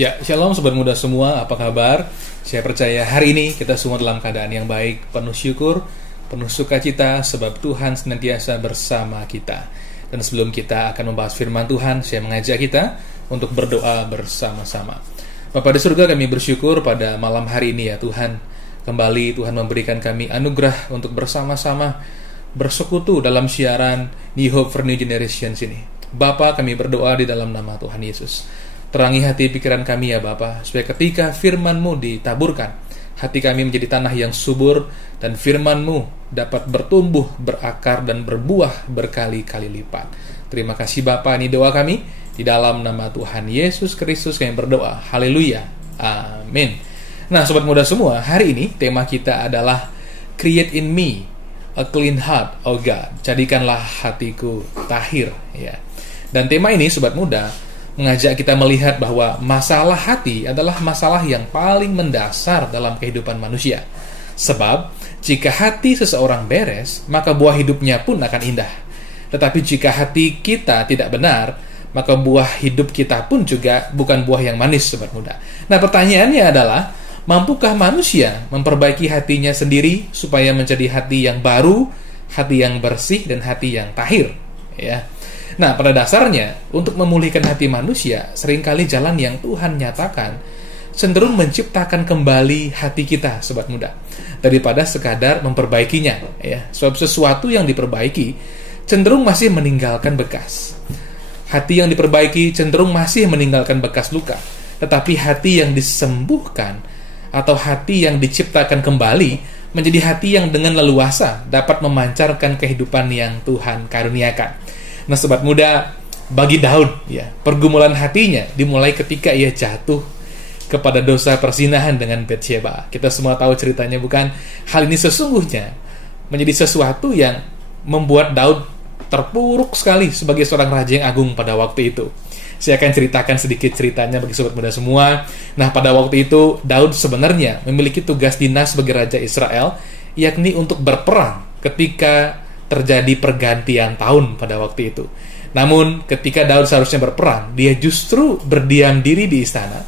Ya, shalom sobat muda semua, apa kabar? Saya percaya hari ini kita semua dalam keadaan yang baik, penuh syukur, penuh sukacita, sebab Tuhan senantiasa bersama kita. Dan sebelum kita akan membahas firman Tuhan, saya mengajak kita untuk berdoa bersama-sama. Bapa di surga, kami bersyukur pada malam hari ini ya Tuhan. Kembali Tuhan memberikan kami anugerah untuk bersama-sama bersekutu dalam siaran New Hope for New Generations ini. Bapa, kami berdoa di dalam nama Tuhan Yesus. Terangi hati pikiran kami ya Bapa, supaya ketika firman-Mu ditaburkan, hati kami menjadi tanah yang subur, dan firman-Mu dapat bertumbuh, berakar, dan berbuah berkali-kali lipat. Terima kasih Bapa, ini doa kami, di dalam nama Tuhan Yesus Kristus kami berdoa. Haleluya, amin. Nah sobat muda semua, hari ini tema kita adalah Create in me a clean heart, oh God. Jadikanlah hatiku tahir ya. Dan tema ini sobat muda mengajak kita melihat bahwa masalah hati adalah masalah yang paling mendasar dalam kehidupan manusia. Sebab jika hati seseorang beres, maka buah hidupnya pun akan indah. Tetapi jika hati kita tidak benar, maka buah hidup kita pun juga bukan buah yang manis, sobat muda. Nah, pertanyaannya adalah, mampukah manusia memperbaiki hatinya sendiri supaya menjadi hati yang baru, hati yang bersih, dan hati yang tahir? Ya. Nah, pada dasarnya, untuk memulihkan hati manusia, seringkali jalan yang Tuhan nyatakan cenderung menciptakan kembali hati kita, sobat muda, daripada sekadar memperbaikinya. Ya. Sebab sesuatu yang diperbaiki cenderung masih meninggalkan bekas. Hati yang diperbaiki cenderung masih meninggalkan bekas luka. Tetapi hati yang disembuhkan atau hati yang diciptakan kembali menjadi hati yang dengan leluasa dapat memancarkan kehidupan yang Tuhan karuniakan. Nah sobat muda, bagi Daud ya, pergumulan hatinya dimulai ketika ia jatuh kepada dosa perzinahan dengan Batsyeba. Kita semua tahu ceritanya, bukan? Hal ini sesungguhnya menjadi sesuatu yang membuat Daud terpuruk sekali sebagai seorang raja yang agung pada waktu itu. Saya akan ceritakan sedikit ceritanya bagi sobat muda semua. Nah, pada waktu itu Daud sebenarnya memiliki tugas dinas sebagai raja Israel, yakni untuk berperang ketika terjadi pergantian tahun pada waktu itu. Namun ketika Daud seharusnya berperang, dia justru berdiam diri di istana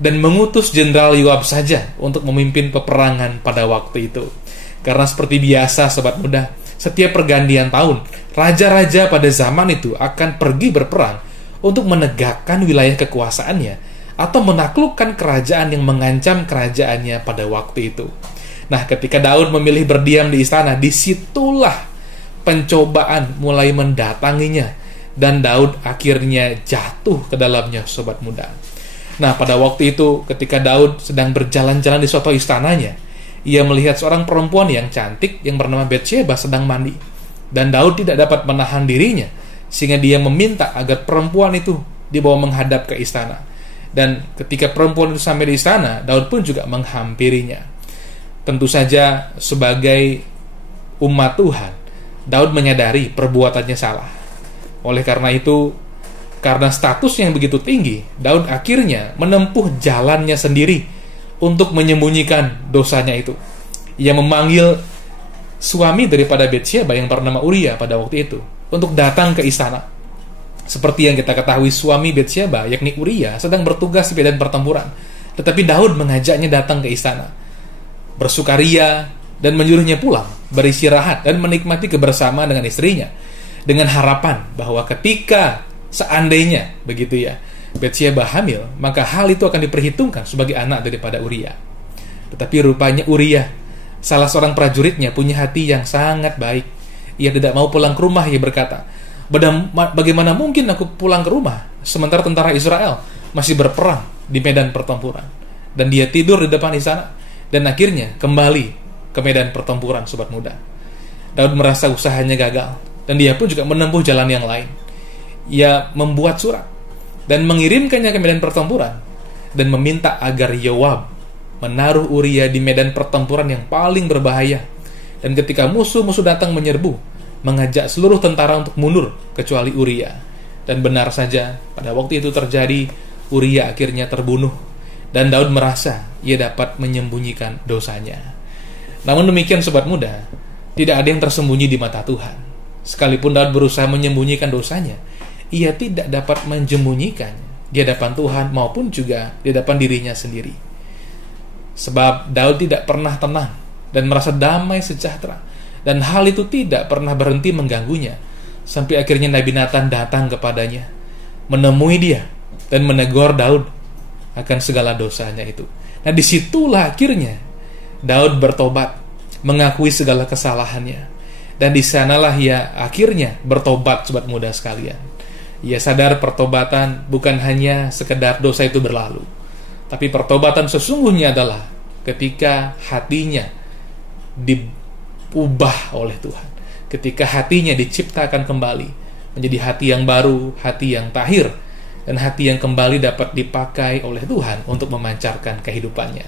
dan mengutus Jenderal Yoab saja untuk memimpin peperangan pada waktu itu. Karena seperti biasa sobat muda, setiap pergantian tahun, raja-raja pada zaman itu akan pergi berperang untuk menegakkan wilayah kekuasaannya atau menaklukkan kerajaan yang mengancam kerajaannya pada waktu itu. Nah, ketika Daud memilih berdiam di istana, disitulah pencobaan mulai mendatanginya, dan Daud akhirnya jatuh ke dalamnya, sobat muda. Nah, pada waktu itu ketika Daud sedang berjalan-jalan di suatu istananya, ia melihat seorang perempuan yang cantik yang bernama Batsyeba sedang mandi. Dan Daud tidak dapat menahan dirinya, sehingga dia meminta agar perempuan itu dibawa menghadap ke istana. Dan ketika perempuan itu sampai di istana, Daud pun juga menghampirinya. Tentu saja sebagai umat Tuhan, Daud menyadari perbuatannya salah. Oleh karena itu, karena statusnya yang begitu tinggi, Daud akhirnya menempuh jalannya sendiri untuk menyembunyikan dosanya itu. Ia memanggil suami daripada Batsyeba yang bernama Uria pada waktu itu untuk datang ke istana. Seperti yang kita ketahui, suami Batsyeba yakni Uria sedang bertugas di medan pertempuran. Tetapi Daud mengajaknya datang ke istana, bersukaria, dan menyuruhnya pulang, beristirahat, dan menikmati kebersamaan dengan istrinya, dengan harapan bahwa ketika seandainya begitu ya Batsyeba hamil, maka hal itu akan diperhitungkan sebagai anak daripada Uria. Tetapi rupanya Uria, salah seorang prajuritnya, punya hati yang sangat baik. Ia tidak mau pulang ke rumah. Ia berkata, bagaimana mungkin aku pulang ke rumah sementara tentara Israel masih berperang di medan pertempuran? Dan dia tidur di depan istana, dan akhirnya kembali ke medan pertempuran, sobat muda. Daud merasa usahanya gagal, dan dia pun juga menempuh jalan yang lain. Ia membuat surat dan mengirimkannya ke medan pertempuran, dan meminta agar Yoab menaruh Uria di medan pertempuran yang paling berbahaya. Dan ketika musuh-musuh datang menyerbu, mengajak seluruh tentara untuk mundur kecuali Uria. Dan benar saja, pada waktu itu terjadi, Uria akhirnya terbunuh, dan Daud merasa ia dapat menyembunyikan dosanya. Namun demikian sobat muda, tidak ada yang tersembunyi di mata Tuhan. Sekalipun Daud berusaha menyembunyikan dosanya, ia tidak dapat menyembunyikannya. di hadapan Tuhan maupun juga di hadapan dirinya sendiri. Sebab Daud tidak pernah tenang dan merasa damai sejahtera, dan hal itu tidak pernah berhenti mengganggunya, sampai akhirnya Nabi Nathan datang kepadanya, menemui dia dan menegur Daud akan segala dosanya itu. Nah, disitulah akhirnya Daud bertobat, mengakui segala kesalahannya, dan di sanalah ia akhirnya bertobat, sobat muda sekalian. Ia sadar pertobatan bukan hanya sekedar dosa itu berlalu, tapi pertobatan sesungguhnya adalah ketika hatinya diubah oleh Tuhan, ketika hatinya diciptakan kembali menjadi hati yang baru, hati yang tahir, dan hati yang kembali dapat dipakai oleh Tuhan untuk memancarkan kehidupannya.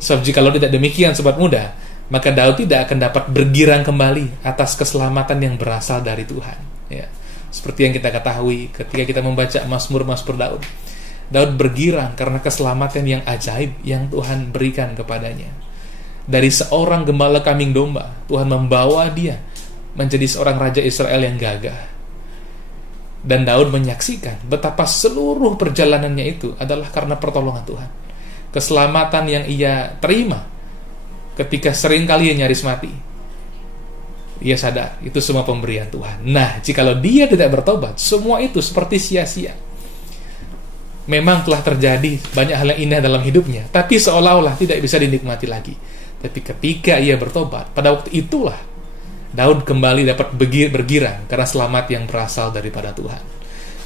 Sebab jikalau tidak demikian, sobat muda, maka Daud tidak akan dapat bergirang kembali atas keselamatan yang berasal dari Tuhan. Ya. Seperti yang kita ketahui ketika kita membaca Mazmur-Mazmur Daud. Daud bergirang karena keselamatan yang ajaib yang Tuhan berikan kepadanya. Dari seorang gembala kambing domba, Tuhan membawa dia menjadi seorang raja Israel yang gagah. Dan Daud menyaksikan betapa seluruh perjalanannya itu adalah karena pertolongan Tuhan. Keselamatan yang ia terima ketika seringkali ia nyaris mati, ia sadar itu semua pemberian Tuhan. Nah, jikalau dia tidak bertobat, semua itu seperti sia-sia. Memang telah terjadi banyak hal yang indah dalam hidupnya, tapi seolah-olah tidak bisa dinikmati lagi. Tapi ketika ia bertobat, pada waktu itulah Daud kembali dapat bergirang karena selamat yang berasal daripada Tuhan.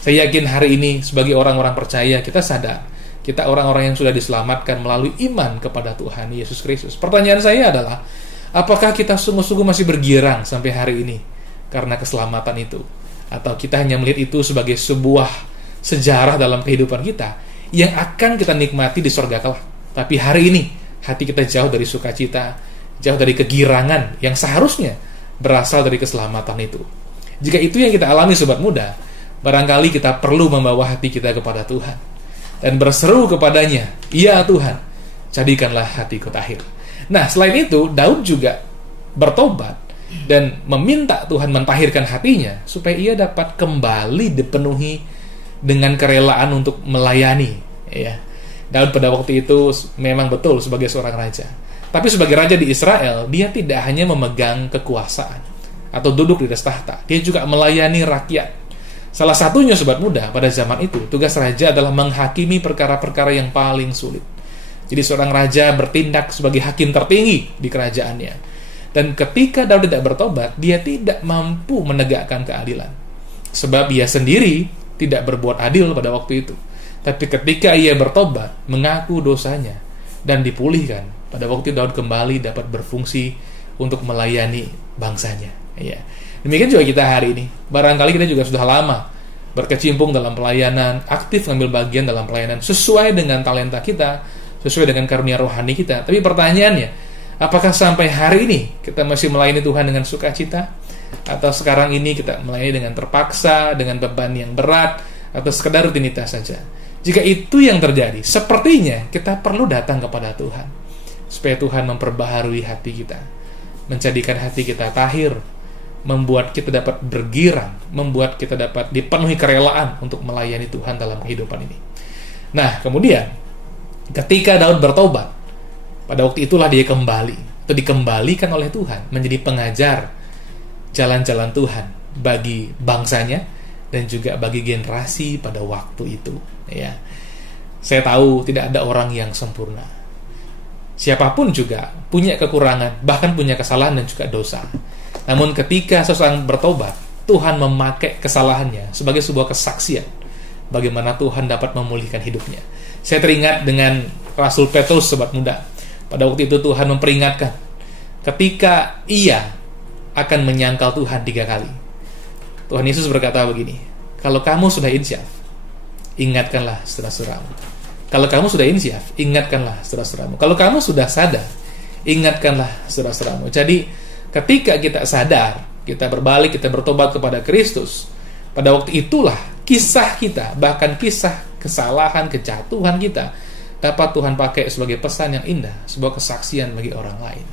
Saya yakin hari ini sebagai orang-orang percaya, kita sadar kita orang-orang yang sudah diselamatkan melalui iman kepada Tuhan Yesus Kristus. Pertanyaan saya adalah, apakah kita sungguh-sungguh masih bergirang sampai hari ini karena keselamatan itu? Atau kita hanya melihat itu sebagai sebuah sejarah dalam kehidupan kita yang akan kita nikmati di surga kelak. Tapi hari ini hati kita jauh dari sukacita, jauh dari kegirangan yang seharusnya berasal dari keselamatan itu. Jika itu yang kita alami, sobat muda, barangkali kita perlu membawa hati kita kepada Tuhan dan berseru kepadanya, "Ya Tuhan, jadikanlah hatiku tahir." Nah, selain itu, Daud juga bertobat dan meminta Tuhan mentahirkan hatinya supaya ia dapat kembali dipenuhi dengan kerelaan untuk melayani. Ya, Daud pada waktu itu memang betul sebagai seorang raja, tapi sebagai raja di Israel, dia tidak hanya memegang kekuasaan atau duduk di atas tahta, dia juga melayani rakyat. Salah satunya, sobat muda, pada zaman itu tugas raja adalah menghakimi perkara-perkara yang paling sulit. Jadi seorang raja bertindak sebagai hakim tertinggi di kerajaannya. Dan ketika Daud tidak bertobat, dia tidak mampu menegakkan keadilan. Sebab ia sendiri tidak berbuat adil pada waktu itu. Tapi ketika ia bertobat, mengaku dosanya, dan dipulihkan, pada waktu Daud kembali dapat berfungsi untuk melayani bangsanya. Ya. Demikian juga kita hari ini. Barangkali kita juga sudah lama berkecimpung dalam pelayanan, aktif mengambil bagian dalam pelayanan sesuai dengan talenta kita, sesuai dengan karunia rohani kita. Tapi pertanyaannya, apakah sampai hari ini kita masih melayani Tuhan dengan sukacita? Atau sekarang ini kita melayani dengan terpaksa, dengan beban yang berat, atau sekedar rutinitas saja? Jika itu yang terjadi, sepertinya kita perlu datang kepada Tuhan supaya Tuhan memperbaharui hati kita, menjadikan hati kita tahir, membuat kita dapat bergirang, membuat kita dapat dipenuhi kerelaan untuk melayani Tuhan dalam kehidupan ini. Nah, kemudian ketika Daud bertobat, pada waktu itulah dia kembali, atau dikembalikan oleh Tuhan menjadi pengajar jalan-jalan Tuhan bagi bangsanya dan juga bagi generasi pada waktu itu. Ya, saya tahu tidak ada orang yang sempurna. Siapapun juga punya kekurangan, bahkan punya kesalahan dan juga dosa. Namun ketika seseorang bertobat, Tuhan memakai kesalahannya sebagai sebuah kesaksian bagaimana Tuhan dapat memulihkan hidupnya. Saya teringat dengan Rasul Petrus, sobat muda. Pada waktu itu Tuhan memperingatkan ketika ia akan menyangkal Tuhan 3 kali. Tuhan Yesus berkata begini, "Kalau kamu sudah insyaf, ingatkanlah saudara-saudaramu. Kalau kamu sudah insyaf, ingatkanlah saudara-saudaramu. Kalau kamu sudah sadar, ingatkanlah saudara-saudaramu." Jadi ketika kita sadar, kita berbalik, kita bertobat kepada Kristus, pada waktu itulah kisah kita, bahkan kisah kesalahan, kejatuhan kita, dapat Tuhan pakai sebagai pesan yang indah, sebuah kesaksian bagi orang lain.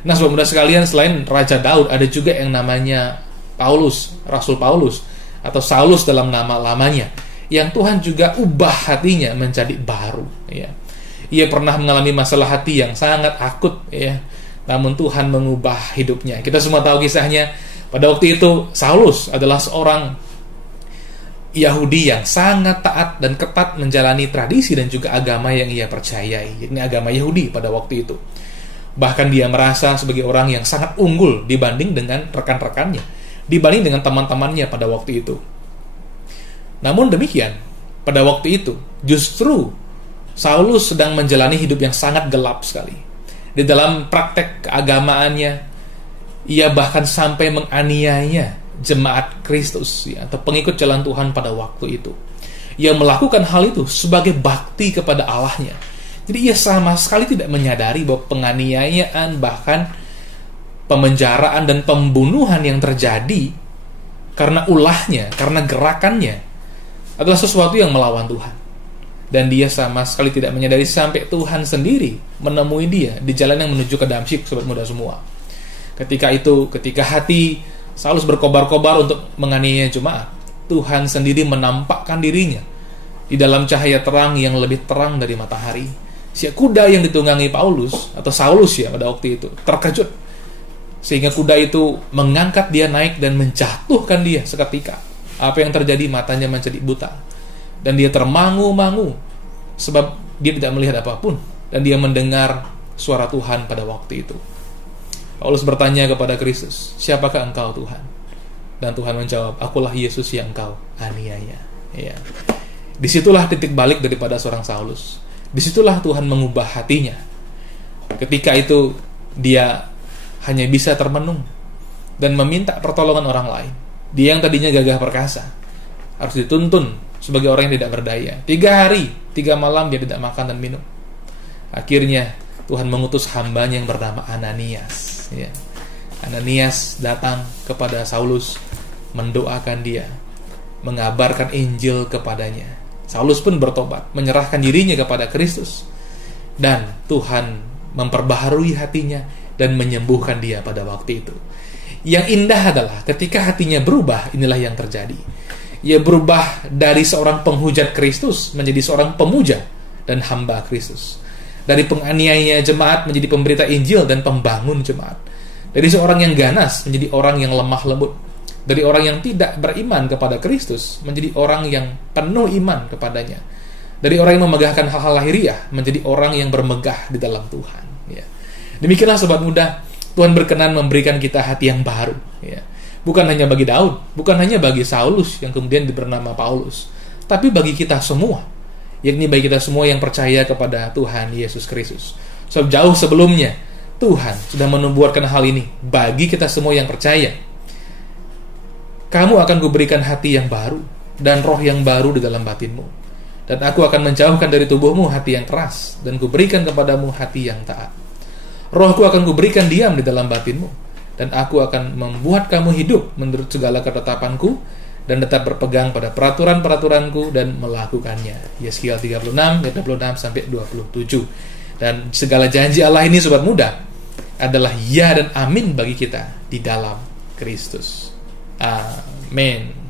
Nah, saudara muda sekalian, selain Raja Daud, ada juga yang namanya Paulus, Rasul Paulus, atau Saulus dalam nama lamanya. yang Tuhan juga ubah hatinya menjadi baru, ya. Ia pernah mengalami masalah hati yang sangat akut, ya. Namun Tuhan mengubah hidupnya. Kita semua tahu kisahnya. Pada waktu itu Saulus adalah seorang Yahudi yang sangat taat dan ketat menjalani tradisi dan juga agama yang ia percayai, yakni agama Yahudi pada waktu itu. Bahkan dia merasa sebagai orang yang sangat unggul dibanding dengan rekan-rekannya, dibanding dengan teman-temannya pada waktu itu. Namun demikian, pada waktu itu justru Saulus sedang menjalani hidup yang sangat gelap sekali. Di dalam praktek keagamaannya, ia bahkan sampai menganiaya jemaat Kristus, ya, atau pengikut jalan Tuhan pada waktu itu. Ia melakukan hal itu sebagai bakti kepada Allahnya. Jadi ia sama sekali tidak menyadari bahwa penganiayaan, bahkan pemenjaraan dan pembunuhan yang terjadi karena ulahnya, karena gerakannya, adalah sesuatu yang melawan Tuhan. Dan dia sama sekali tidak menyadari sampai Tuhan sendiri menemui dia di jalan yang menuju ke Damsyik, sobat muda semua. Ketika hati Saulus berkobar-kobar untuk menganiaya jemaat, Tuhan sendiri menampakkan dirinya di dalam cahaya terang yang lebih terang dari matahari. Si kuda yang ditunggangi Paulus, atau Saulus ya pada waktu itu, terkejut. Sehingga kuda itu mengangkat dia naik dan menjatuhkan dia seketika. Apa yang terjadi? Matanya menjadi buta. Dan dia termangu-mangu sebab dia tidak melihat apapun. Dan dia mendengar suara Tuhan pada waktu itu. Paulus bertanya kepada Kristus, "Siapakah engkau Tuhan?" Dan Tuhan menjawab, "Akulah Yesus yang engkau aniaya." Ya. Disitulah titik balik daripada seorang Saulus. Disitulah Tuhan mengubah hatinya. Ketika itu dia hanya bisa termenung dan meminta pertolongan orang lain. Dia yang tadinya gagah perkasa harus dituntun sebagai orang yang tidak berdaya. 3 hari, 3 malam dia tidak makan dan minum. Akhirnya Tuhan mengutus hambanya yang bernama Ananias, ya. Ananias datang kepada Saulus, mendoakan dia, mengabarkan Injil kepadanya. Saulus pun bertobat, menyerahkan dirinya kepada Kristus. Dan Tuhan memperbaharui hatinya dan menyembuhkan dia pada waktu itu. Yang indah adalah ketika hatinya berubah, inilah yang terjadi. Ia berubah dari seorang penghujat Kristus menjadi seorang pemuja dan hamba Kristus. Dari penganiaya jemaat menjadi pemberita Injil dan pembangun jemaat. Dari seorang yang ganas menjadi orang yang lemah lembut. Dari orang yang tidak beriman kepada Kristus menjadi orang yang penuh iman kepadanya. Dari orang yang memegahkan hal-hal lahiriah menjadi orang yang bermegah di dalam Tuhan, ya. Demikianlah sobat muda, Tuhan berkenan memberikan kita hati yang baru, ya. Bukan hanya bagi Daud, bukan hanya bagi Saulus yang kemudian bernama Paulus, tapi bagi kita semua, yakni bagi kita semua yang percaya kepada Tuhan Yesus Kristus. So, jauh sebelumnya Tuhan sudah menubuatkan hal ini bagi kita semua yang percaya. Kamu akan kuberikan hati yang baru dan roh yang baru di dalam batinmu. Dan aku akan menjauhkan dari tubuhmu hati yang keras, dan kuberikan kepadamu hati yang taat. Rohku akan kuberikan diam di dalam batinmu, dan aku akan membuat kamu hidup menurut segala ketetapanku, dan tetap berpegang pada peraturan-peraturanku dan melakukannya. Yeskiel 36, ayat 26 sampai 27. Dan segala janji Allah ini sobat muda adalah ya dan amin bagi kita di dalam Kristus. Amin.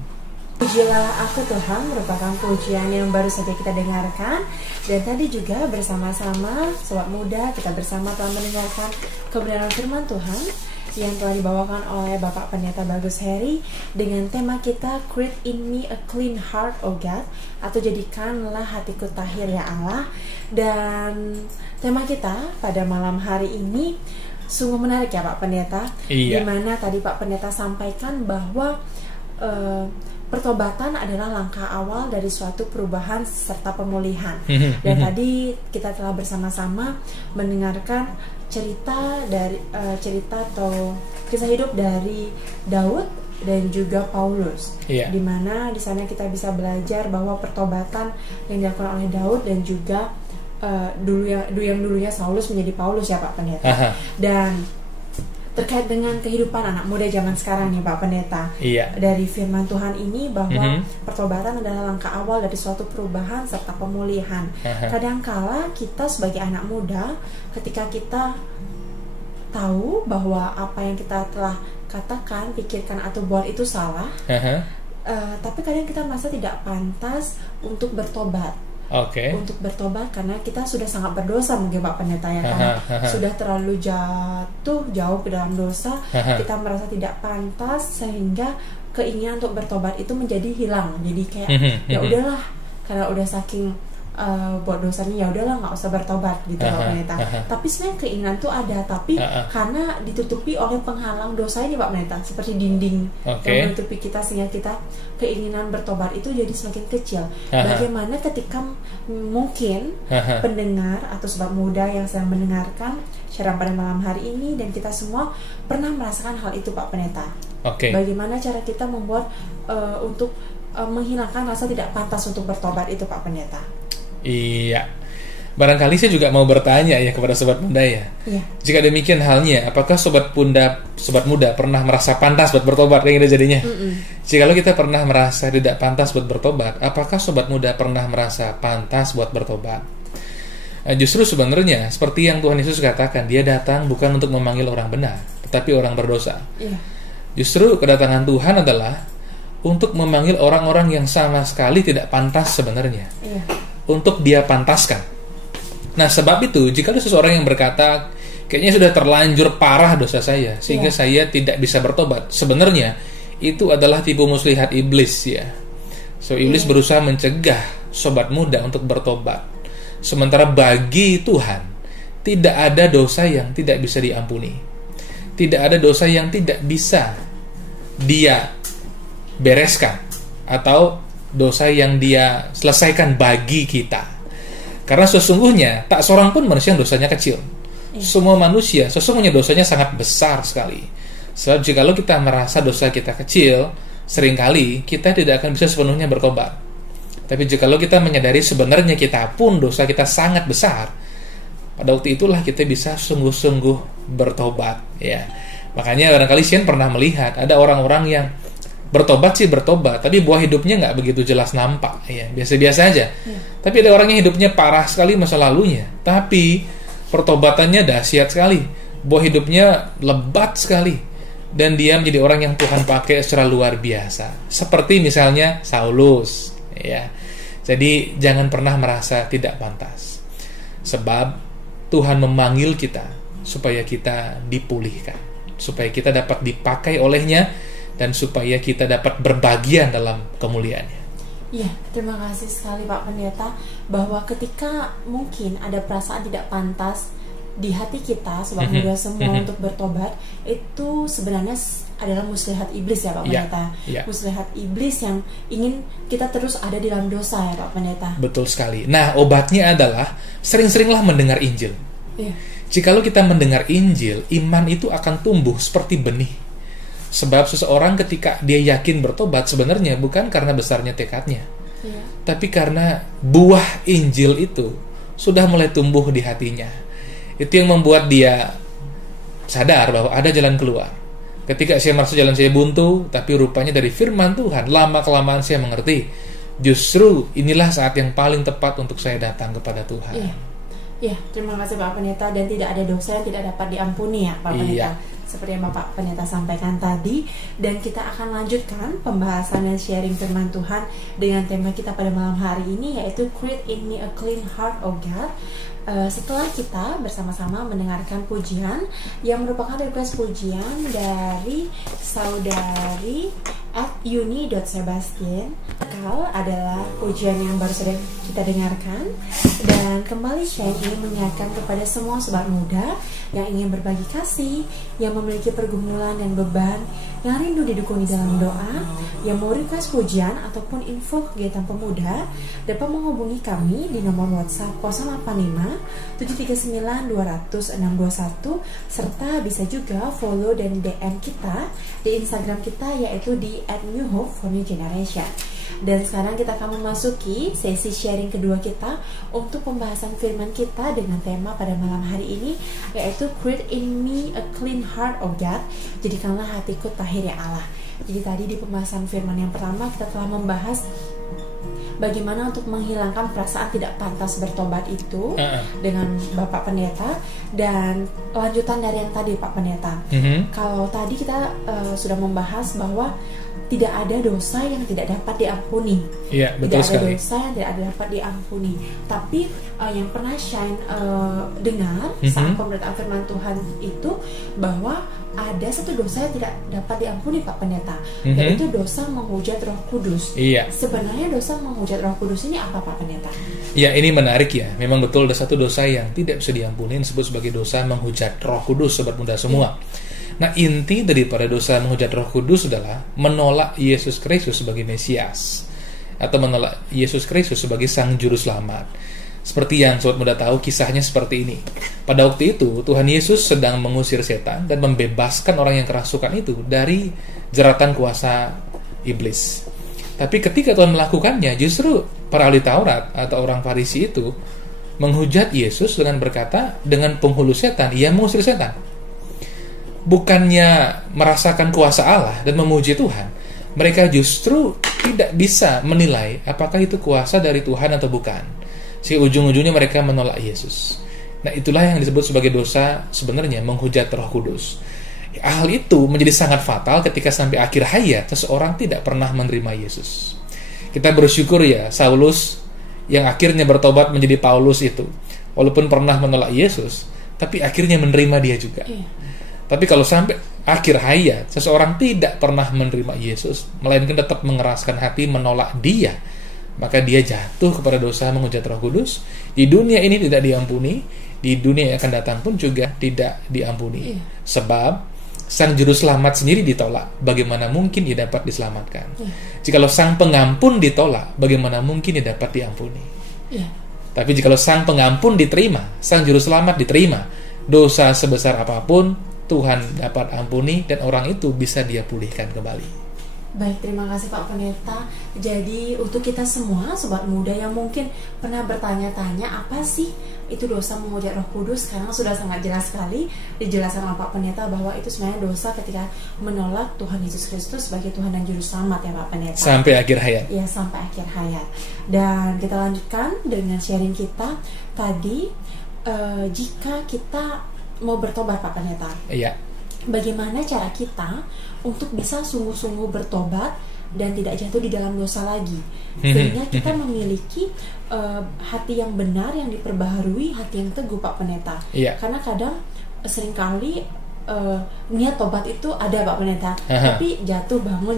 Pujilah aku Tuhan merupakan pujian yang baru saja kita dengarkan. Dan tadi juga bersama-sama sobat muda kita bersama telah mendengarkan kebenaran firman Tuhan yang telah dibawakan oleh Bapak Pendeta Bagus Heri dengan tema kita Create in me a clean heart, O God, atau jadikanlah hatiku tahir ya Allah. Dan tema kita pada malam hari ini sungguh menarik ya Pak Pendeta. Iya. Dimana tadi Pak Pendeta sampaikan bahwa pertobatan adalah langkah awal dari suatu perubahan serta pemulihan. Dan tadi kita telah bersama-sama mendengarkan cerita atau kisah hidup dari Daud dan juga Paulus. Iya. Dimana di sana kita bisa belajar bahwa pertobatan yang dilakukan oleh Daud dan juga dulunya Saulus menjadi Paulus ya Pak Pendeta. Dan terkait dengan kehidupan anak muda zaman sekarang nih Pak Pendeta, iya. Dari firman Tuhan ini bahwa pertobatan adalah langkah awal dari suatu perubahan serta pemulihan. Kadangkala kita sebagai anak muda, ketika kita tahu bahwa apa yang kita telah katakan, pikirkan atau buat itu salah, tapi kadang kita merasa tidak pantas untuk bertobat. Untuk bertobat karena kita sudah sangat berdosa mungkin Pak Pendeta ya kan. Sudah terlalu jauh ke dalam dosa. Kita merasa tidak pantas sehingga keinginan untuk bertobat itu menjadi hilang. Jadi kayak ya udahlah, karena udah saking buat dosanya, ya udahlah nggak usah bertobat gitu Pak Pendeta. Tapi sebenarnya keinginan itu ada, tapi karena ditutupi oleh penghalang dosa ini Pak Pendeta, seperti dinding yang menutupi kita sehingga kita keinginan bertobat itu jadi semakin kecil. Bagaimana ketika mungkin pendengar atau sobat muda yang sedang mendengarkan siaran pada malam hari ini dan kita semua pernah merasakan hal itu Pak Pendeta. Bagaimana cara kita membuat untuk menghilangkan rasa tidak pantas untuk bertobat itu Pak Pendeta? Iya, barangkali saya juga mau bertanya ya kepada sobat muda ya. Jika demikian halnya, apakah sobat muda pernah merasa pantas buat bertobat kayak gitu jadinya? Jikalau kita pernah merasa tidak pantas buat bertobat, apakah sobat muda pernah merasa pantas buat bertobat? Justru sebenarnya seperti yang Tuhan Yesus katakan, Dia datang bukan untuk memanggil orang benar, tetapi orang berdosa. Justru kedatangan Tuhan adalah untuk memanggil orang-orang yang sama sekali tidak pantas sebenarnya. Untuk Dia pantaskan. Nah, sebab itu jika ada seseorang yang berkata kayaknya sudah terlanjur parah dosa saya sehingga saya tidak bisa bertobat, sebenarnya itu adalah tipu muslihat iblis ya. Iblis berusaha mencegah sobat muda untuk bertobat. Sementara bagi Tuhan tidak ada dosa yang tidak bisa diampuni. Tidak ada dosa yang tidak bisa Dia bereskan atau dosa yang Dia selesaikan bagi kita. Karena sesungguhnya tak seorang pun manusia yang dosanya kecil. Semua manusia sesungguhnya dosanya sangat besar sekali. Sebab jikalau kita merasa dosa kita kecil, seringkali kita tidak akan bisa sepenuhnya bertobat. Tapi jikalau kita menyadari sebenarnya kita pun dosa kita sangat besar, pada waktu itulah kita bisa sungguh-sungguh bertobat ya. Makanya barangkali Sian pernah melihat ada orang-orang yang bertobat, tapi buah hidupnya nggak begitu jelas nampak ya, biasa-biasa aja. Tapi ada orang yang hidupnya parah sekali masa lalunya, tapi pertobatannya dahsyat sekali, buah hidupnya lebat sekali, dan dia menjadi orang yang Tuhan pakai secara luar biasa. Seperti misalnya Saulus ya. Jadi jangan pernah merasa tidak pantas, sebab Tuhan memanggil kita supaya kita dipulihkan, supaya kita dapat dipakai olehnya, dan supaya kita dapat berbagian dalam kemuliaannya. Iya, terima kasih sekali Pak Pendeta, bahwa ketika mungkin ada perasaan tidak pantas di hati kita, sobat muda semua untuk bertobat, itu sebenarnya adalah muslihat iblis ya Pak Pendeta. Muslihat iblis yang ingin kita terus ada di dalam dosa ya Pak Pendeta. Betul sekali. Nah, obatnya adalah sering-seringlah mendengar Injil. Jikalau kita mendengar Injil, iman itu akan tumbuh seperti benih. Sebab seseorang ketika dia yakin bertobat sebenarnya bukan karena besarnya tekadnya, tapi karena buah Injil itu sudah mulai tumbuh di hatinya. Itu yang membuat dia sadar bahwa ada jalan keluar. Ketika saya merasa jalan saya buntu, tapi rupanya dari firman Tuhan, lama-kelamaan saya mengerti, justru inilah saat yang paling tepat untuk saya datang kepada Tuhan. Iya, terima kasih Pak Pendeta. Dan tidak ada dosa yang tidak dapat diampuni ya Pak Pendeta, seperti yang Bapak Pendeta sampaikan tadi. Dan kita akan lanjutkan pembahasan dan sharing firman Tuhan dengan tema kita pada malam hari ini, yaitu Create in me a clean heart, O God. Setelah kita bersama-sama mendengarkan pujian yang merupakan request pujian dari saudari @uni.sebastian, adalah pujian yang baru saja kita dengarkan. Dan kembali Shane ingin mengingatkan kepada semua sobat muda yang ingin berbagi kasih, yang memiliki pergumulan dan beban, yang rindu didukung di dalam doa, yang mau request pujian ataupun info kegiatan pemuda, dapat menghubungi kami di nomor WhatsApp 085 739 200 621, serta bisa juga follow dan DM kita di Instagram kita, yaitu di @newhope4newgeneration. Dan sekarang kita akan memasuki sesi sharing kedua kita untuk pembahasan firman kita dengan tema pada malam hari ini, yaitu Create in me a clean heart, O God. Jadikanlah hatiku tahir ya Allah. Jadi tadi di pembahasan firman yang pertama kita telah membahas bagaimana untuk menghilangkan perasaan tidak pantas bertobat itu dengan Bapak Pendeta. Dan lanjutan dari yang tadi Pak Pendeta, kalau tadi kita sudah membahas bahwa tidak ada dosa yang tidak dapat diampuni. Iya, betul Tidak ada sekali. dosa yang tidak dapat diampuni. Tapi yang pernah Shine dengar saat pemberitaan firman Tuhan itu, bahwa ada satu dosa yang tidak dapat diampuni Pak Pendeta, yaitu dosa menghujat Roh Kudus. Iya. Sebenarnya dosa menghujat Roh Kudus ini apa Pak Pendeta? Ya, ini menarik ya. Memang betul ada satu dosa yang tidak bisa diampuni, disebut sebagai dosa menghujat Roh Kudus, sobat muda semua. Nah, inti daripada dosa menghujat Roh Kudus adalah menolak Yesus Kristus sebagai Mesias, atau menolak Yesus Kristus sebagai Sang Juru Selamat. Seperti yang sobat muda tahu, kisahnya seperti ini. Pada waktu itu, Tuhan Yesus sedang mengusir setan dan membebaskan orang yang kerasukan itu dari jeratan kuasa iblis. Tapi ketika Tuhan melakukannya, justru para ahli Taurat atau orang Farisi itu menghujat Yesus dengan berkata, dengan penghulu setan, ia mengusir setan. Bukannya merasakan kuasa Allah dan memuji Tuhan, mereka justru tidak bisa menilai apakah itu kuasa dari Tuhan atau bukan. Sehingga ujung-ujungnya mereka menolak Yesus. Nah, itulah yang disebut sebagai dosa sebenarnya menghujat Roh Kudus. Hal itu menjadi sangat fatal ketika sampai akhir hayat seseorang tidak pernah menerima Yesus. Kita bersyukur ya, Saulus yang akhirnya bertobat menjadi Paulus itu, walaupun pernah menolak Yesus, tapi akhirnya menerima dia juga. Tapi kalau sampai akhir hayat seseorang tidak pernah menerima Yesus, melainkan tetap mengeraskan hati menolak dia, maka dia jatuh kepada dosa menghujat Roh Kudus. Di dunia ini tidak diampuni, di dunia yang akan datang pun juga tidak diampuni. Sebab Sang Juru Selamat sendiri ditolak, bagaimana mungkin dia dapat diselamatkan? Jikalau Sang Pengampun ditolak, bagaimana mungkin dia dapat diampuni? Tapi jikalau Sang Pengampun diterima, Sang Juru Selamat diterima, dosa sebesar apapun Tuhan dapat ampuni dan orang itu bisa dia pulihkan kembali. Baik, terima kasih Pak Pendeta. Jadi untuk kita semua sobat muda yang mungkin pernah bertanya-tanya apa sih itu dosa menghujat Roh Kudus, sekarang sudah sangat jelas sekali dijelaskan oleh Pak Pendeta bahwa itu sebenarnya dosa ketika menolak Tuhan Yesus Kristus sebagai Tuhan dan Juru Selamat ya Pak Pendeta. Sampai akhir hayat. Ya, sampai akhir hayat. Dan kita lanjutkan dengan sharing kita tadi, jika kita mau bertobat Pak Pendeta. Iya. Bagaimana cara kita untuk bisa sungguh-sungguh bertobat dan tidak jatuh di dalam dosa lagi, sehingga kita memiliki hati yang benar, yang diperbaharui, hati yang teguh Pak Pendeta. Karena kadang seringkali niat tobat itu ada Pak Pendeta, tapi jatuh bangun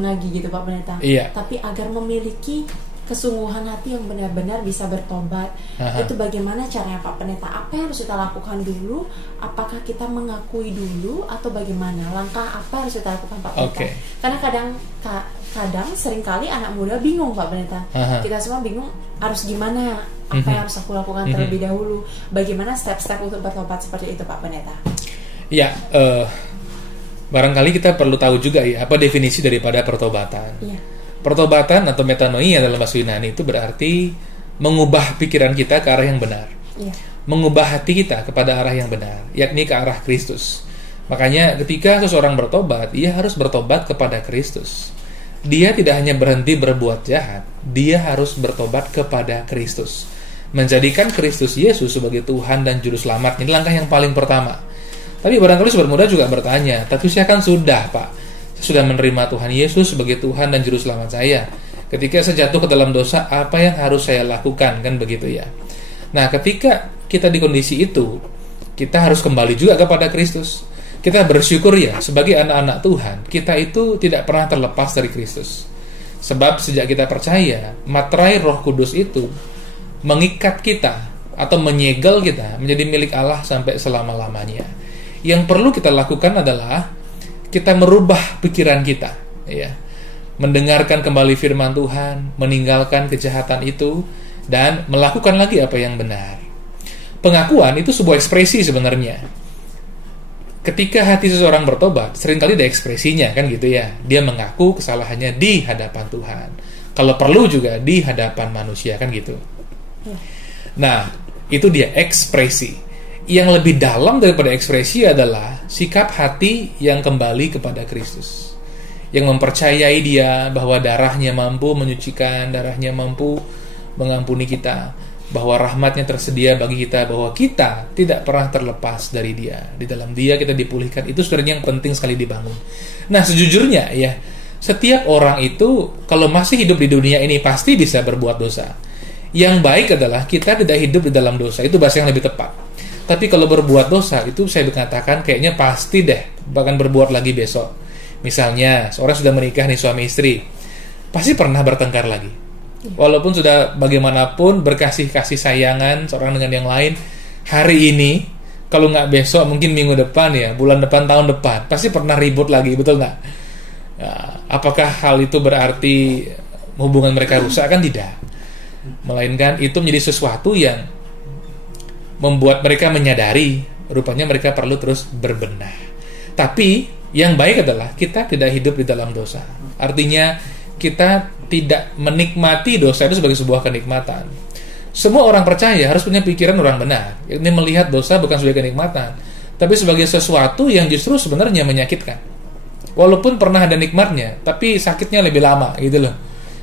lagi gitu Pak Pendeta. Tapi agar memiliki kesungguhan hati yang benar-benar bisa bertobat, itu bagaimana caranya Pak Pendeta? Apa yang harus kita lakukan dulu? Apakah kita mengakui dulu atau bagaimana? Langkah apa yang harus kita lakukan Pak Pendeta? Karena kadang seringkali anak muda bingung Pak Pendeta. Kita semua bingung harus gimana? Apa yang harus aku lakukan terlebih dahulu? Bagaimana step-step untuk bertobat seperti itu Pak Pendeta? Ya, barangkali kita perlu tahu juga ya apa definisi daripada pertobatan. Pertobatan atau metanoia dalam bahasa Yunani itu berarti mengubah pikiran kita ke arah yang benar, mengubah hati kita kepada arah yang benar, yakni ke arah Kristus. Makanya ketika seseorang bertobat, ia harus bertobat kepada Kristus. Dia tidak hanya berhenti berbuat jahat, dia harus bertobat kepada Kristus, menjadikan Kristus Yesus sebagai Tuhan dan Juru Selamat. Ini langkah yang paling pertama. Tapi barangkali sobat muda juga bertanya, tapi saya kan sudah Pak, sudah menerima Tuhan Yesus sebagai Tuhan dan Juru Selamat saya. Ketika saya jatuh ke dalam dosa, apa yang harus saya lakukan? Kan begitu ya. Nah, ketika kita di kondisi itu, kita harus kembali juga kepada Kristus. Kita bersyukur ya, sebagai anak-anak Tuhan, kita itu tidak pernah terlepas dari Kristus. Sebab sejak kita percaya, materai Roh Kudus itu mengikat kita atau menyegel kita menjadi milik Allah sampai selama-lamanya. Yang perlu kita lakukan adalah kita merubah pikiran kita, ya, mendengarkan kembali firman Tuhan, meninggalkan kejahatan itu, dan melakukan lagi apa yang benar. Pengakuan itu sebuah ekspresi sebenarnya. Ketika hati seseorang bertobat, seringkali ada ekspresinya, kan gitu ya. Dia mengaku kesalahannya di hadapan Tuhan. Kalau perlu juga di hadapan manusia, kan gitu. Nah, itu dia ekspresi. Yang lebih dalam daripada ekspresi adalah sikap hati yang kembali kepada Kristus, yang mempercayai dia bahwa darahnya mampu menyucikan, darahnya mampu mengampuni kita, bahwa rahmatnya tersedia bagi kita, bahwa kita tidak pernah terlepas dari dia. Di dalam dia kita dipulihkan. Itu sebenarnya yang penting sekali dibangun. Nah, sejujurnya ya, Setiap orang itu kalau masih hidup di dunia ini pasti bisa berbuat dosa. Yang baik adalah kita tidak hidup di dalam dosa. Itu bahasa yang lebih tepat. Tapi kalau berbuat dosa itu saya katakan kayaknya pasti deh bahkan berbuat lagi besok. Misalnya seorang sudah menikah nih, suami istri, pasti pernah bertengkar lagi. Walaupun sudah bagaimanapun berkasih-kasih sayangan seorang dengan yang lain, hari ini kalau nggak besok mungkin minggu depan ya, bulan depan, tahun depan pasti pernah ribut lagi, betul nggak? Apakah hal itu berarti hubungan mereka rusak? Kan tidak. Melainkan itu menjadi sesuatu yang membuat mereka menyadari rupanya mereka perlu terus berbenah. Tapi yang baik adalah kita tidak hidup di dalam dosa. Artinya kita tidak menikmati dosa itu sebagai sebuah kenikmatan. Semua orang percaya harus punya pikiran orang benar. Ini melihat dosa bukan sebagai kenikmatan, tapi sebagai sesuatu yang justru sebenarnya menyakitkan. Walaupun pernah ada nikmatnya, tapi sakitnya lebih lama gitu loh.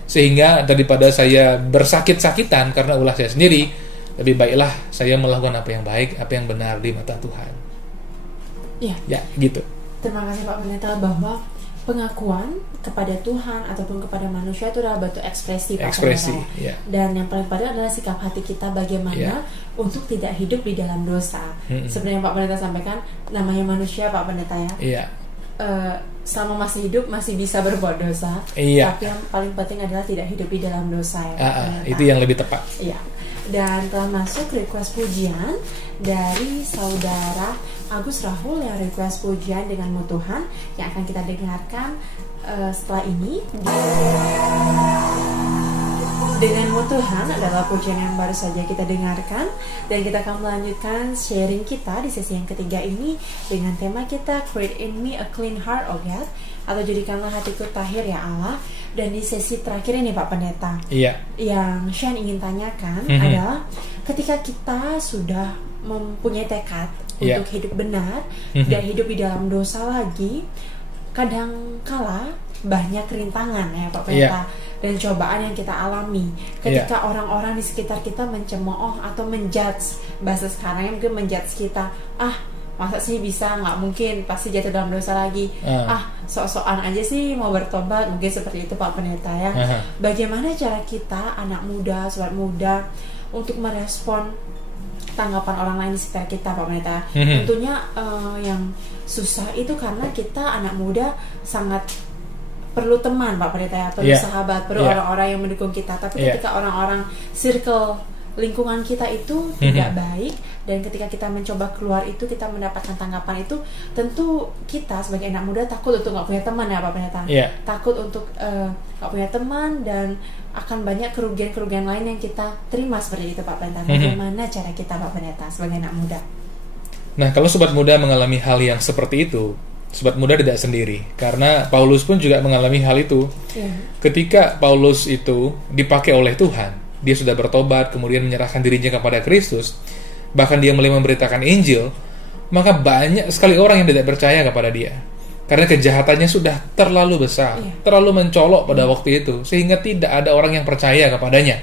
Sehingga daripada saya bersakit-sakitan karena ulah saya sendiri, lebih baiklah saya melakukan apa yang baik, apa yang benar di mata Tuhan. Iya. Ya, gitu. Terima kasih Pak Pendeta bahwa pengakuan kepada Tuhan ataupun kepada manusia itu adalah bentuk ekspresi Pak Pendeta. Ya. Dan yang paling penting adalah sikap hati kita bagaimana untuk tidak hidup di dalam dosa. Sebenarnya Pak Pendeta sampaikan, namanya manusia Pak Pendeta ya. Iya. Selama masih hidup masih bisa berbuat dosa, tapi yang paling penting adalah tidak hidup di dalam dosa ya. Itu yang lebih tepat. Iya. Dan telah masuk request pujian dari saudara Agus Rahul yang request pujian dengan Tuhan yang akan kita dengarkan setelah ini. Dengan Tuhan adalah pujian yang baru saja kita dengarkan, dan kita akan melanjutkan sharing kita di sesi yang ketiga ini dengan tema kita Create in me a clean heart, O God, atau jadikanlah hatiku tahir ya Allah. Dan di sesi terakhir ini Pak Pendeta, yang Shane ingin tanyakan adalah ketika kita sudah mempunyai tekad untuk hidup benar, tidak hidup di dalam dosa lagi, kadangkala banyak rintangan ya Pak Pendeta, dan cobaan yang kita alami ketika orang-orang di sekitar kita mencemooh atau menjudge, bahasa sekarang mungkin menjudge kita, masa sih bisa, nggak mungkin, pasti jatuh dalam dosa lagi, sok-sokan aja sih mau bertobat, mungkin seperti itu Pak Pendeta ya. Bagaimana cara kita anak muda, sobat muda untuk merespon tanggapan orang lain di sekitar kita Pak Pendeta? Tentunya yang susah itu karena kita anak muda sangat perlu teman Pak Pendeta ya, perlu sahabat, perlu orang-orang yang mendukung kita. Tapi ketika orang-orang circle lingkungan kita itu tidak baik, dan ketika kita mencoba keluar itu kita mendapatkan tanggapan itu, tentu kita sebagai anak muda takut untuk nggak punya teman ya Pak Pendeta. Takut untuk nggak punya teman, dan akan banyak kerugian-kerugian lain yang kita terima seperti itu Pak Pendeta. Bagaimana cara kita Pak Pendeta sebagai anak muda? Nah, kalau sobat muda mengalami hal yang seperti itu, sobat muda tidak sendiri, karena Paulus pun juga mengalami hal itu. Ketika Paulus itu dipakai oleh Tuhan, dia sudah bertobat, kemudian menyerahkan dirinya kepada Kristus, bahkan dia mulai memberitakan Injil, maka banyak sekali orang yang tidak percaya kepada dia, karena kejahatannya sudah terlalu besar, terlalu mencolok pada waktu itu, sehingga tidak ada orang yang percaya kepadanya.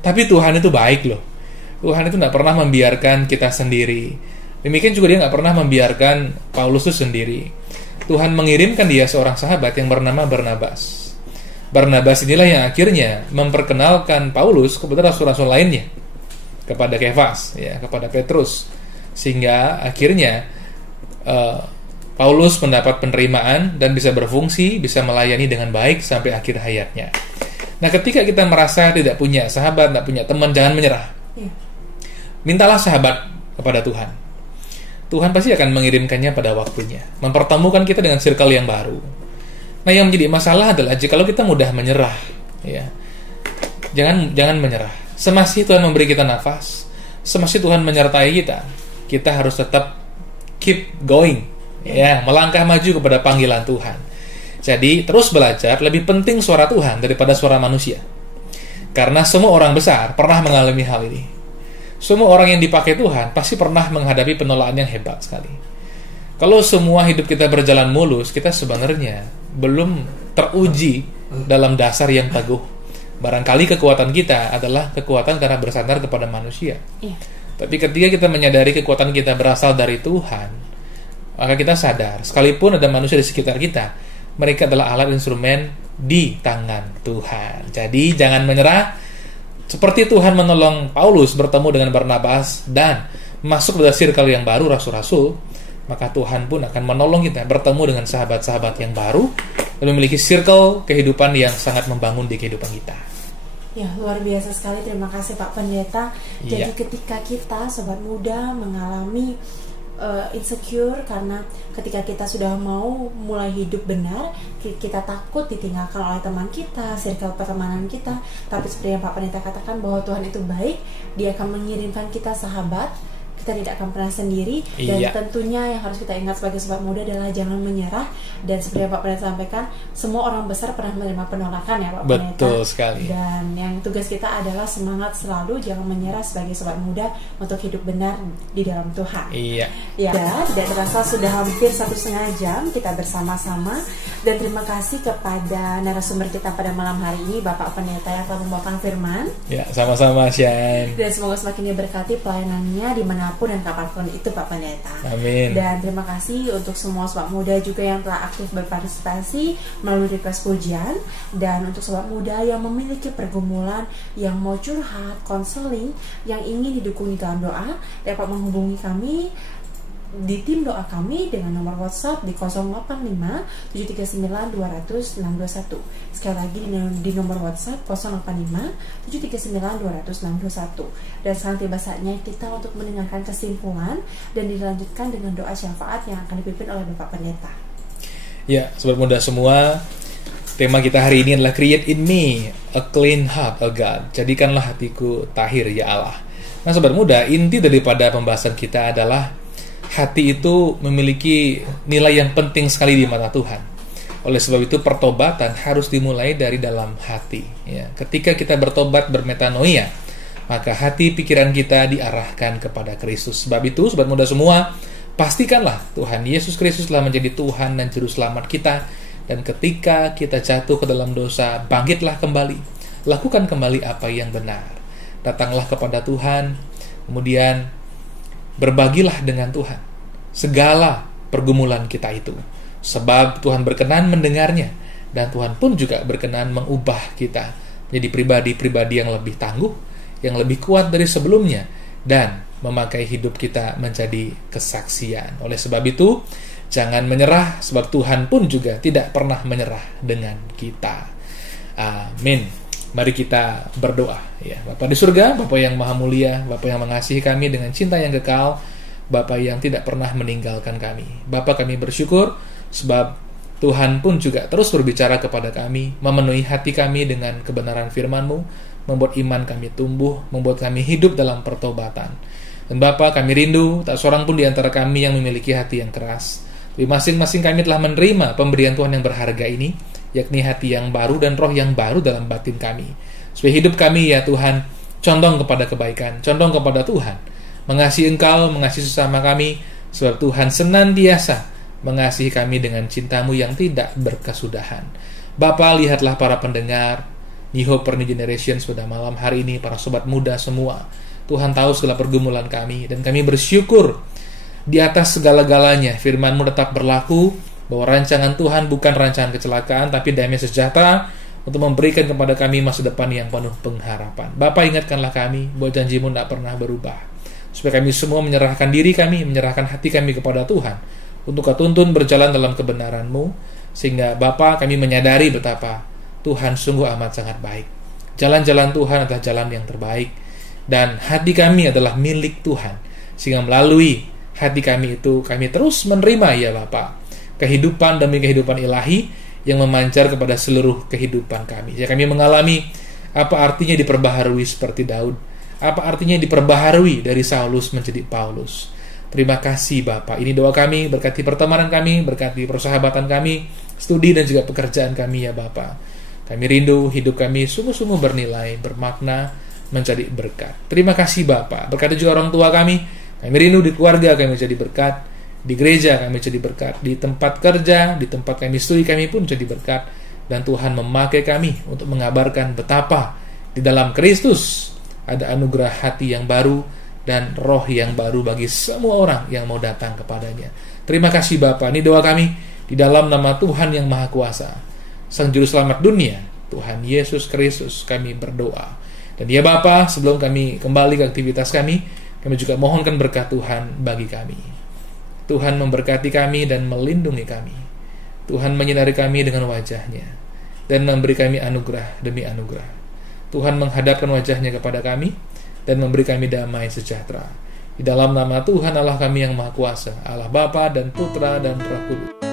Tapi Tuhan itu baik loh. Tuhan itu tidak pernah membiarkan kita sendiri. Demikian juga dia nggak pernah membiarkan Paulus itu sendiri. Tuhan mengirimkan dia seorang sahabat yang bernama Barnabas. Barnabas inilah yang akhirnya memperkenalkan Paulus kepada rasul-rasul lainnya, kepada Kefas, kepada Petrus, sehingga akhirnya Paulus mendapat penerimaan dan bisa berfungsi, bisa melayani dengan baik sampai akhir hayatnya. Nah, ketika kita merasa tidak punya sahabat, tidak punya teman, jangan menyerah. Mintalah sahabat kepada Tuhan. Tuhan pasti akan mengirimkannya pada waktunya, mempertemukan kita dengan circle yang baru. Nah, yang menjadi masalah adalah jikalau kita mudah menyerah, jangan menyerah. Semasih Tuhan memberi kita nafas, semasih Tuhan menyertai kita, kita harus tetap keep going, melangkah maju kepada panggilan Tuhan. Jadi terus belajar, lebih penting suara Tuhan daripada suara manusia. Karena semua orang besar pernah mengalami hal ini. Semua orang yang dipakai Tuhan pasti pernah menghadapi penolakan yang hebat sekali. Kalau semua hidup kita berjalan mulus, kita sebenarnya belum teruji dalam dasar yang teguh. Barangkali kekuatan kita adalah kekuatan karena bersandar kepada manusia. Tapi ketika kita menyadari kekuatan kita berasal dari Tuhan, maka kita sadar, sekalipun ada manusia di sekitar kita, mereka adalah alat instrumen di tangan Tuhan. Jadi jangan menyerah. Seperti Tuhan menolong Paulus bertemu dengan Barnabas dan masuk pada circle yang baru, rasul-rasul, maka Tuhan pun akan menolong kita bertemu dengan sahabat-sahabat yang baru dan memiliki circle kehidupan yang sangat membangun di kehidupan kita. Ya, luar biasa sekali. Terima kasih Pak Pendeta. Jadi ketika kita sobat muda mengalami insecure karena ketika kita sudah mau mulai hidup benar, kita takut ditinggalkan oleh teman kita, circle pertemanan kita. Tapi seperti yang Pak Pendeta katakan bahwa Tuhan itu baik, Dia akan mengirimkan kita sahabat, kita tidak akan pernah sendiri. Dan tentunya yang harus kita ingat sebagai sobat muda adalah jangan menyerah. Dan seperti yang Pak Pendeta sampaikan, semua orang besar pernah menerima penolakan ya Pak Pendeta. Betul sekali. Dan yang tugas kita adalah semangat selalu, jangan menyerah sebagai sobat muda untuk hidup benar di dalam Tuhan. Iya. Ya, tidak terasa sudah hampir 1,5 jam kita bersama-sama. Dan terima kasih kepada narasumber kita pada malam hari ini, Bapak Pendeta yang telah membawakan firman. Ya, sama-sama Syan. Dan semoga semakin diberkati pelayanannya dimanapun dan kapanpun itu Pak Pendeta. Amin. Dan terima kasih untuk semua sobat muda juga yang telah aktif berpartisipasi melalui request pujian. Dan untuk sobat muda yang memiliki pergumulan, yang mau curhat, konseling, yang ingin didukung di dalam doa, dapat menghubungi kami di tim doa kami dengan nomor WhatsApp di 085 739 200 621. Sekali lagi di nomor WhatsApp 085 739 200 621. Dan sekarang tiba saatnya kita untuk mendengarkan kesimpulan dan dilanjutkan dengan doa syafaat yang akan dipimpin oleh Bapak Pendeta. Ya, sobat muda semua, tema kita hari ini adalah Create in me a clean heart, O God. Jadikanlah hatiku tahir, ya Allah. Nah, sobat muda, inti daripada pembahasan kita adalah hati itu memiliki nilai yang penting sekali di mata Tuhan. Oleh sebab itu pertobatan harus dimulai dari dalam hati. Ya, ketika kita bertobat, bermetanoia, maka hati pikiran kita diarahkan kepada Kristus. Sebab itu, sobat muda semua, pastikanlah Tuhan Yesus Kristus telah menjadi Tuhan dan Juru Selamat kita. Dan ketika kita jatuh ke dalam dosa, bangkitlah kembali. Lakukan kembali apa yang benar. Datanglah kepada Tuhan, kemudian berbagilah dengan Tuhan segala pergumulan kita itu, sebab Tuhan berkenan mendengarnya, dan Tuhan pun juga berkenan mengubah kita menjadi pribadi-pribadi yang lebih tangguh, yang lebih kuat dari sebelumnya, dan memakai hidup kita menjadi kesaksian. Oleh sebab itu, jangan menyerah, sebab Tuhan pun juga tidak pernah menyerah dengan kita. Amin. Mari kita berdoa. Ya, Bapa di surga, Bapa yang maha mulia, Bapa yang mengasihi kami dengan cinta yang kekal, Bapa yang tidak pernah meninggalkan kami. Bapa, kami bersyukur sebab Tuhan pun juga terus berbicara kepada kami, memenuhi hati kami dengan kebenaran firman-Mu, membuat iman kami tumbuh, membuat kami hidup dalam pertobatan. Dan Bapa, kami rindu tak seorang pun di antara kami yang memiliki hati yang keras. Tapi masing-masing kami telah menerima pemberian Tuhan yang berharga ini, yakni hati yang baru dan roh yang baru dalam batin kami. Supaya hidup kami, ya Tuhan, condong kepada kebaikan, condong kepada Tuhan, mengasihi Engkau, mengasihi sesama kami, sebab Tuhan senantiasa mengasihi kami dengan cinta-Mu yang tidak berkesudahan. Bapa, lihatlah para pendengar New Hope for New Generation pada malam hari ini, para sobat muda semua. Tuhan tahu segala pergumulan kami, dan kami bersyukur di atas segala-galanya firman-Mu tetap berlaku, bahwa rancangan Tuhan bukan rancangan kecelakaan, tapi damai sejahtera untuk memberikan kepada kami masa depan yang penuh pengharapan. Bapa, ingatkanlah kami bahwa janji-Mu tidak pernah berubah, supaya kami semua menyerahkan diri kami, menyerahkan hati kami kepada Tuhan, untuk Kau tuntun berjalan dalam kebenaran-Mu, sehingga Bapa, kami menyadari betapa Tuhan sungguh amat sangat baik. Jalan-jalan Tuhan adalah jalan yang terbaik, dan hati kami adalah milik Tuhan, sehingga melalui hati kami itu kami terus menerima, ya Bapa, kehidupan demi kehidupan ilahi yang memancar kepada seluruh kehidupan kami. Ya, kami mengalami apa artinya diperbaharui seperti Daud, apa artinya diperbaharui dari Saulus menjadi Paulus. Terima kasih Bapa. Ini doa kami, berkati pertemanan kami, berkati persahabatan kami, studi dan juga pekerjaan kami, ya Bapa. Kami rindu hidup kami sungguh-sungguh bernilai, bermakna, menjadi berkat. Terima kasih Bapa. Berkati juga orang tua kami. Kami rindu di keluarga kami menjadi berkat, di gereja kami jadi berkat, di tempat kerja, di tempat kami studi kami pun jadi berkat. Dan Tuhan memakai kami untuk mengabarkan betapa di dalam Kristus ada anugerah hati yang baru dan roh yang baru bagi semua orang yang mau datang kepadanya. Terima kasih Bapa. Ini doa kami Di dalam nama Tuhan yang Maha Kuasa, Sang Juru Selamat dunia, Tuhan Yesus Kristus, kami berdoa. Dan ya Bapa, sebelum kami kembali ke aktivitas kami juga mohonkan berkat Tuhan bagi kami. Tuhan memberkati kami dan melindungi kami. Tuhan menyinari kami dengan wajah-Nya dan memberi kami anugerah demi anugerah. Tuhan menghadapkan wajah-Nya kepada kami dan memberi kami damai sejahtera. Di dalam nama Tuhan Allah kami yang Maha Kuasa, Allah Bapa dan Putra dan Roh Kudus.